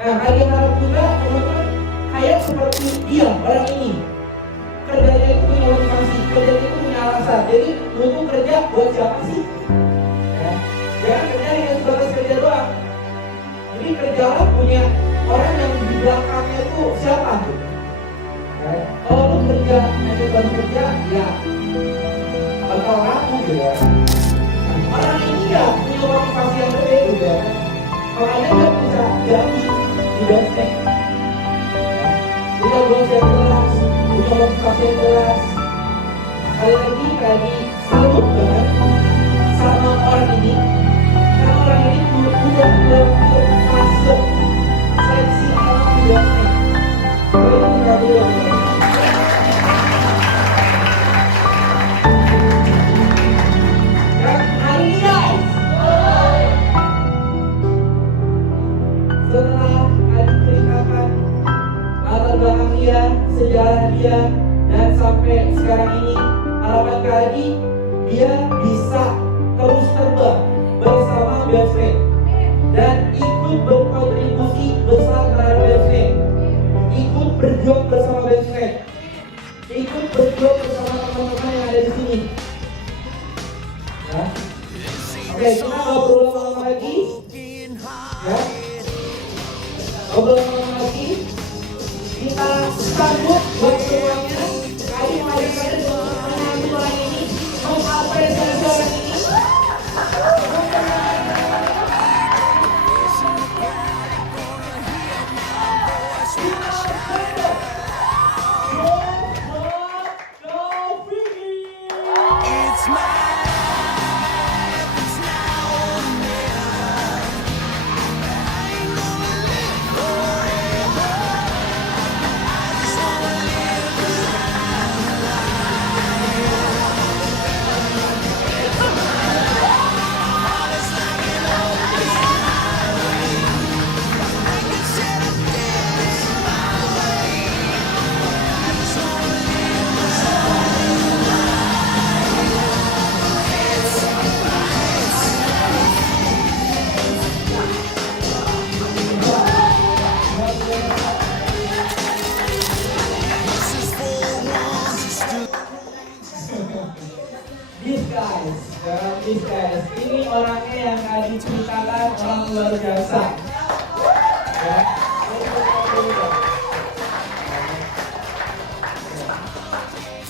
Nah, Agen harap juga teman-teman kayak seperti dia, orang ini. Kerjanya itu punya motivasi, kerjanya itu punya alasan. Jadi, lu tuh kerja buat siapa sih? Ya. Jangan kerja hanya sebatas kerja doang. Jadi kerjalah punya orang yang di belakangnya itu siapa gitu. Ya. Kalau lu kerja hanya buat kerja, ya bakal rapuh gitu ya. Nah, orang ini ya punya motivasi yang berbeda gitu ya. Makanya dia bisa jadi di Bensek. Punya goals yang jelas, punya motivasi yang jelas. Sekali lagi tadi salut banget sama orang ini. Karena orang ini udah masuk seleksi alam di Bensek. Boleh kita dulu. Setelah Adi ceritakan latar belakang dia, sejarah dia, dan sampai sekarang ini harapan Adi dia bisa terus terbang bersama Bensek dan ikut berkontribusi besar terhadap Bensek, ikut berjuang bersama Bensek, ikut berjuang bersama teman-teman yang ada di sini. Ya. Oke, kita ngobrol lama lagi. Ya. Ngobrol lagi, kita sambut buat semuanya. Kali mari-mari mengambil orang ini, mengapresiasi orang ini. These guys, ini orangnya yang tadi ceritakan orang luar biasa. Ya.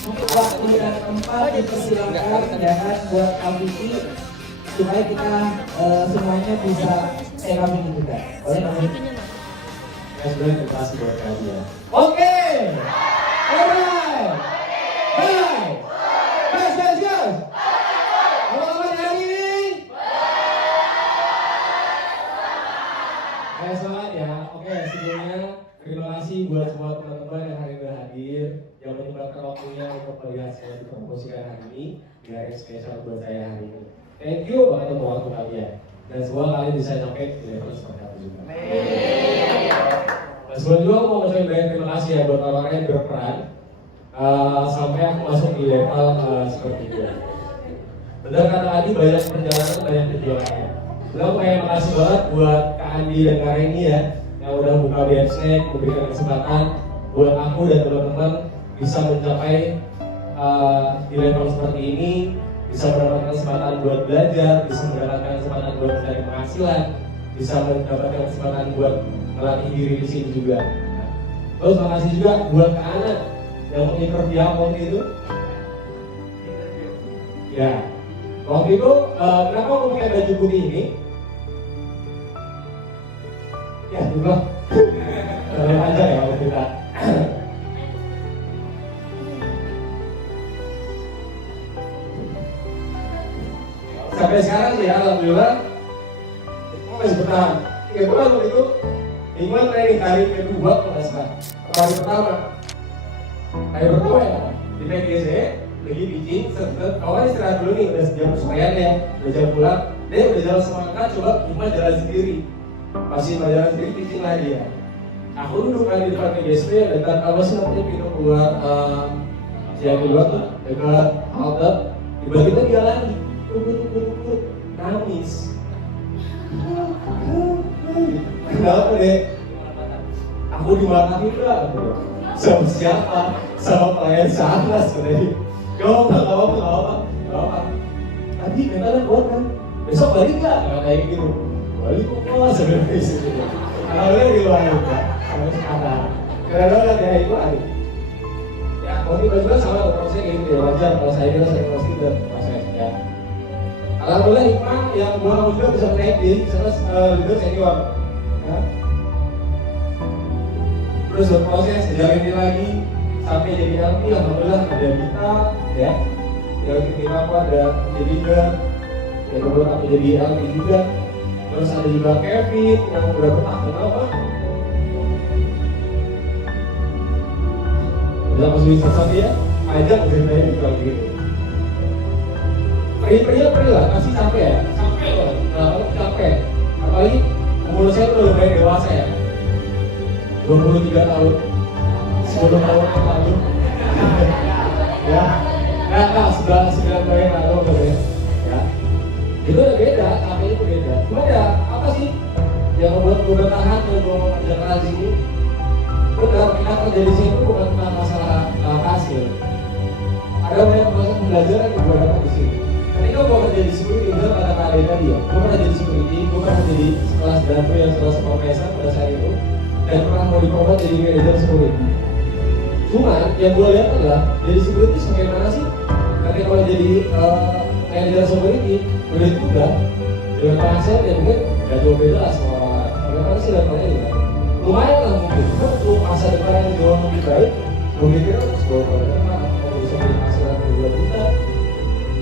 Untuk waktu dan tempat dipersilakan jangan buat Abiti supaya kita semuanya bisa kami juga. Boleh kami? Ya sebenarnya terima kasih buat kalian. Oke, alright, bye, guys. Semangat ya. Oke, sebelumnya terima kasih buat semua teman-teman yang hari ini hadir, yang menyempatkan waktunya untuk melihat saya dipromosikan hari ini di hari spesial buat saya hari ini. Thank you banget untuk waktu kalian, dan semua kalian bisa nyampe di level seperti aku juga. Dan sebelum juga aku mau ngucapin banyak terima kasih ya buat orang-orang yang berperan sampai aku masuk di level seperti itu. Benar kata Adi, banyak perjalanan, banyak perjuangan. Belum kayak makasih banget buat Kak Andi dan Kak Reni ya yang udah buka Bensek, memberikan kesempatan buat aku dan teman-teman bisa mencapai di level seperti ini, bisa mendapatkan kesempatan buat belajar, bisa mendapatkan kesempatan buat mencari penghasilan, bisa mendapatkan kesempatan buat melatih diri di sini juga. Terus makasih juga buat Kak Ana yang menginterview aku waktu itu. Ya, waktu itu kenapa aku pakai baju putih ini? Ya, juga. Aja ya waktu kita. Sampai sekarang sih ya, alhamdulillah masih bertahan. 3 bulan waktu itu, Iman training hari kedua kalau nggak salah. Hari pertama ya di PGC, lagi bikin, awalnya istirahat dulu nih, udah jam kesorean ya, udah jam pulang, dia udah jalan semangat, coba Iman jalan sendiri. Masih jalan sendiri, bikin lagi ya. Aku duduk kan di depan PGC, dekat apa sih namanya pintu keluar yang kedua tuh, dekat halte, tiba-tiba dia lagi, nangis. Kenapa deh? Aku dimarahin nggak? Sama siapa? Sama pelayan sana sebenarnya. Gak apa. Tadi mentalnya kuat kan? Besok balik nggak? Kayak gitu. Balik kok sebenarnya sih. Alhamdulillah di luar juga. Sampai sekarang. Kadang-kadang ya itu ada. Ya, motivasinya sama prosesnya kayak gitu ya. Wajar kalau saya kira saya pasti dan prosesnya. Alhamdulillah Hikmah yang gua juga bisa naik di leader senior. Ya. Terus berproses jalani lagi sampai jadi LP. Alhamdulillah ada kita ya. Yang ketika aku ada jadi leader, ya kemudian aku jadi LP juga. Terus ada juga Kevin yang udah betah kenapa? Udah masuk sama dia, ajak ceritanya juga gitu. Pria lah, masih capek ya? Capek loh, capek. Apalagi umur saya udah lumayan dewasa ya. 23 tahun, 10 tahun yang lalu. Ya, nah, sudah 9 tahun yang lalu ya. Itu udah beda, capek itu beda. Cuma ya, apa sih yang membuat gue bertahan dan gue mengajar keras ini? Benar, kita kerja di sini itu bukan cuma masalah hasil. Ada banyak proses pembelajaran yang gue dapat di sini. Ketika gue kerja di security, gue kata Kak Ade tadi ya, gue pernah jadi security, gue pernah jadi sekelas dandu yang sekelas profesor pada saat itu, dan pernah mau dipromot jadi manajer security. Cuma yang gue lihat adalah jadi security bagaimana sih? Ketika gue jadi manajer security, udah juga dengan penghasilan ya mungkin gak jauh beda lah sama orang. Bagaimana sih levelnya ya? Lumayan lah mungkin, cuma untuk masa depan yang jauh lebih baik, gue mikir harus bawa pada depan, kalau bisa beli penghasilan 2 juta.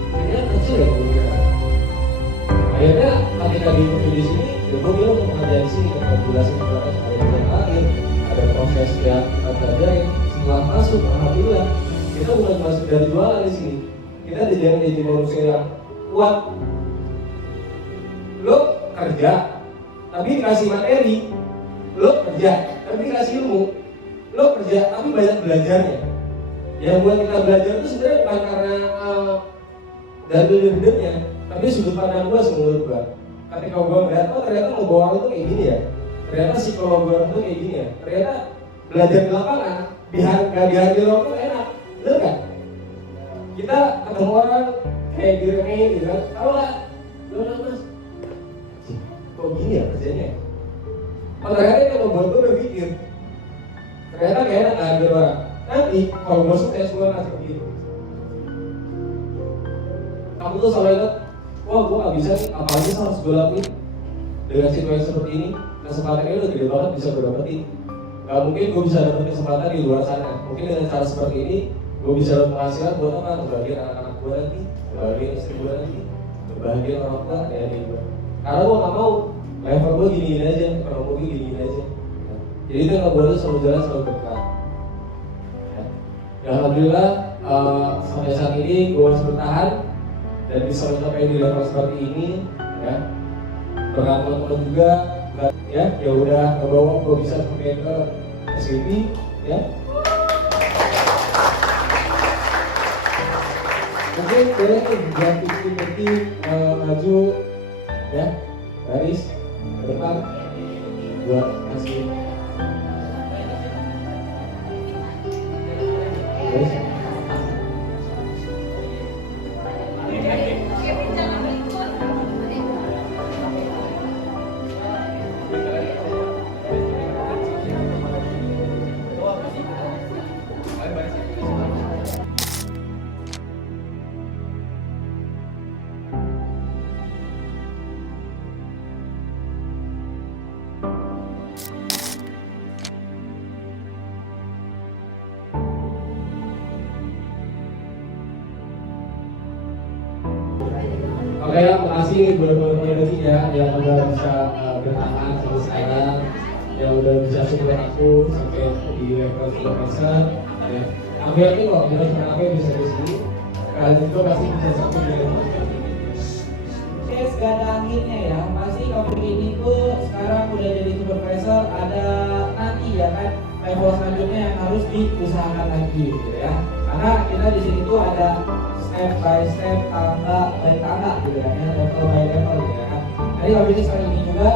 Akhirnya kecil ya gue kira. Akhirnya ketika di sini, ya gue bilang untuk mengajar di sini, kita jelasin kepada supaya yang lain ada proses yang kita pelajarin. Setelah masuk, alhamdulillah kita bukan masuk dari jualan di sini. Kita dijamin jadi manusia yang kuat. Lo kerja, tapi dikasih materi. Lo kerja, tapi dikasih ilmu. Lo kerja, tapi banyak belajarnya. Yang buat kita belajar itu sebenarnya bukan karena dari leadernya, tapi sudut pandang gue menurut gue. Ketika gue melihat, oh ternyata ngebawa orang itu kayak gini ya. Ternyata psikolog orang itu kayak gini ya. Ternyata belajar di lapangan, gak dihadir orang itu enak. Bener gak? Kita ketemu orang kayak diremehin gitu kan. Tau lah, lo mas, kok gini ya kerjanya? Oh ternyata itu membuat gue berpikir, ternyata gak enak gak ada orang. Nanti kalau gue sukses gue ngasih begitu. Kamu tuh selalu ingat, wah gue gak bisa nih, apa aja harus gue lakuin. Dengan situasi seperti ini, kesempatannya udah gede banget bisa gue dapetin. Gak mungkin gue bisa dapet kesempatan di luar sana. Mungkin dengan cara seperti ini, gue bisa dapat penghasilan buat apa? Ngebahagiain anak-anak gue nanti, ngebahagiain istri gue nanti, ngebahagiain orang tua, ya di gue. Karena gue gak mau level gue gini-gini aja, ekonomi gue gini-gini aja. Jadi itu yang ngebuat lu selalu jalan, selalu bergerak. Ya alhamdulillah, sampai saat ini gue masih bertahan dan bisa mencapai di level seperti ini, ya. Berkat teman-teman juga, ya udah ngebawa gue bisa sampai ke SVP, ya. Mungkin boleh nih buat tim maju, ya, baris ke depan buat kasih. Baris. Oke, makasih buat teman-teman ya yang udah bisa bertahan sampai sekarang, yang udah bisa support aku sampai di level profesor. Ya, aku yakin kok kita aku bisa di sini. Kalian juga pasti bisa sampai di level ini. Yes, gak ada akhirnya ya. Pasti kamu ini tuh sekarang udah jadi supervisor, ada nanti ya kan level selanjutnya yang harus diusahakan lagi gitu ya. Karena kita di sini tuh ada step by step, tangga by tangga gitu kan ya, level by level gitu kan. Jadi kalau ini sekarang ini juga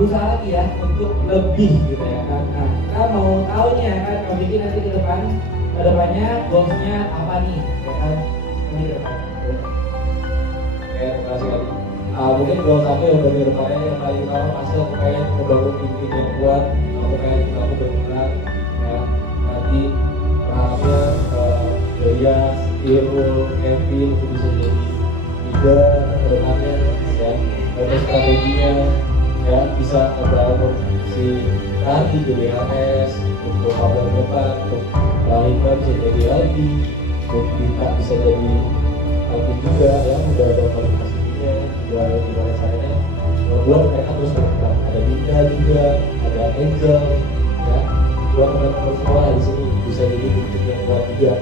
berusaha lagi ya untuk lebih gitu ya kan. Nah, kita mau tahu nih ya kan, Kak Vicky nanti kedepannya goalsnya apa nih ya kan, ini ke depan. Oke, terima kasih Kak. Mungkin goal aku yang dari depannya yang paling utama pasti aku pengen membangun tim yang kuat. Aku pengen tim aku bergerak ya. Nanti berharapnya Jaya, Irul, Kevin itu bisa jadi leader kedepannya ya. Dan strateginya ya bisa membangun si Rani jadi AS untuk Pablo ke depan, untuk Hikmah bisa jadi LD, untuk Dita bisa jadi LD juga ya, udah ada kualifikasinya, udah ada gimana caranya membuat mereka terus berkembang. Ada Dinda juga, ada Angel ya, dua teman-teman semua di sini bisa jadi tim yang kuat juga.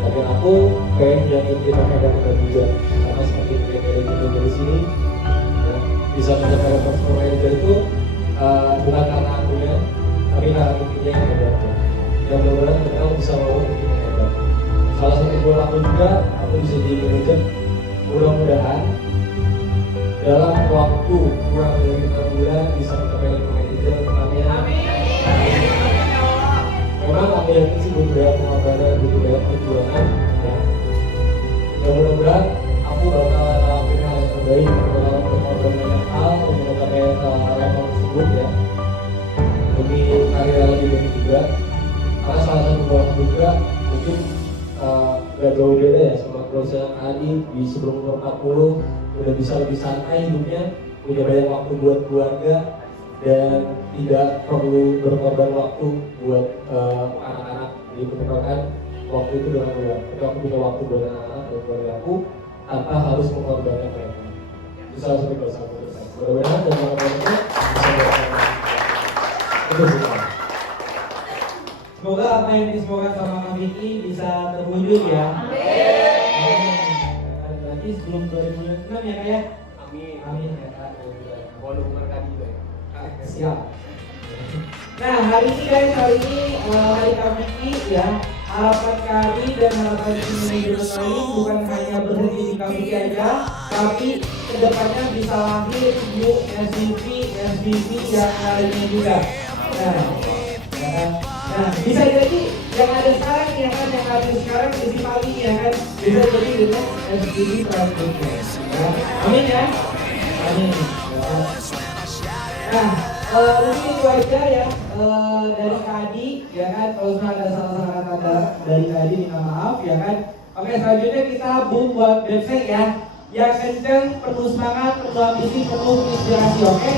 Dan aku pengen jadi tim manajer juga, karena semakin tim manajer di sini ya, bisa mencapai performa manager itu bukan karena aku ya, tapi karena timnya yang hebat ya. Dan mudah-mudahan mereka bisa mau tim yang hebat. Salah satu goal aku juga, aku bisa jadi manajer. Mudah-mudahan dalam waktu kurang dari 6 bulan bisa mencapai tim manajer. Amin. Memang aku yakin sih butuh banyak pengorbanan, butuh banyak perjuangan ya. Dan mudah-mudahan aku bakal ngelakuin hal yang terbaik, bakal berkorban banyak hal untuk mencapai level tersebut ya, demi karir yang lebih baik juga. Karena salah satu goal juga mungkin gak jauh beda ya sama proses Adi di sebelum umur 40 udah bisa lebih santai hidupnya, punya banyak waktu buat keluarga dan tidak perlu berkorban waktu buat anak-anak. Jadi merupakan waktu itu dengan mudah. Tapi aku punya waktu buat anak-anak dan keluarga aku tanpa harus mengorbankan mereka. Itu salah satu dosa aku. Mudah-mudahan dan teman-teman bisa berkorban. Itu sih. Semoga apa yang disemoga sama Kak Vicky bisa terwujud ya. Amin. Berarti sebelum 2006 ya Kak ya. Amin. Amin ya Kak. Mau dukungan Kak juga ya. Siap. Nah hari ini guys, hari Kak Vicky ya. Harapan kami dan harapan tim manajemen kami bukan hanya berhenti di Kak Vicky aja, tapi kedepannya bisa lahir new SUV yang lainnya juga. Nah, bisa jadi yang ada sekarang ya kan, yang ada sekarang isi pagi ya kan, bisa jadi dengan SUV selanjutnya. Ya. Amin ya. Amin. Nah, mungkin itu aja ya dari Kak Adi ya kan. Kalau misalnya ada salah-salah kata dari Kak Adi minta maaf ya kan. Oke, selanjutnya kita boom buat website ya. Yang kenceng, penuh semangat, penuh ambisi, penuh inspirasi, oke?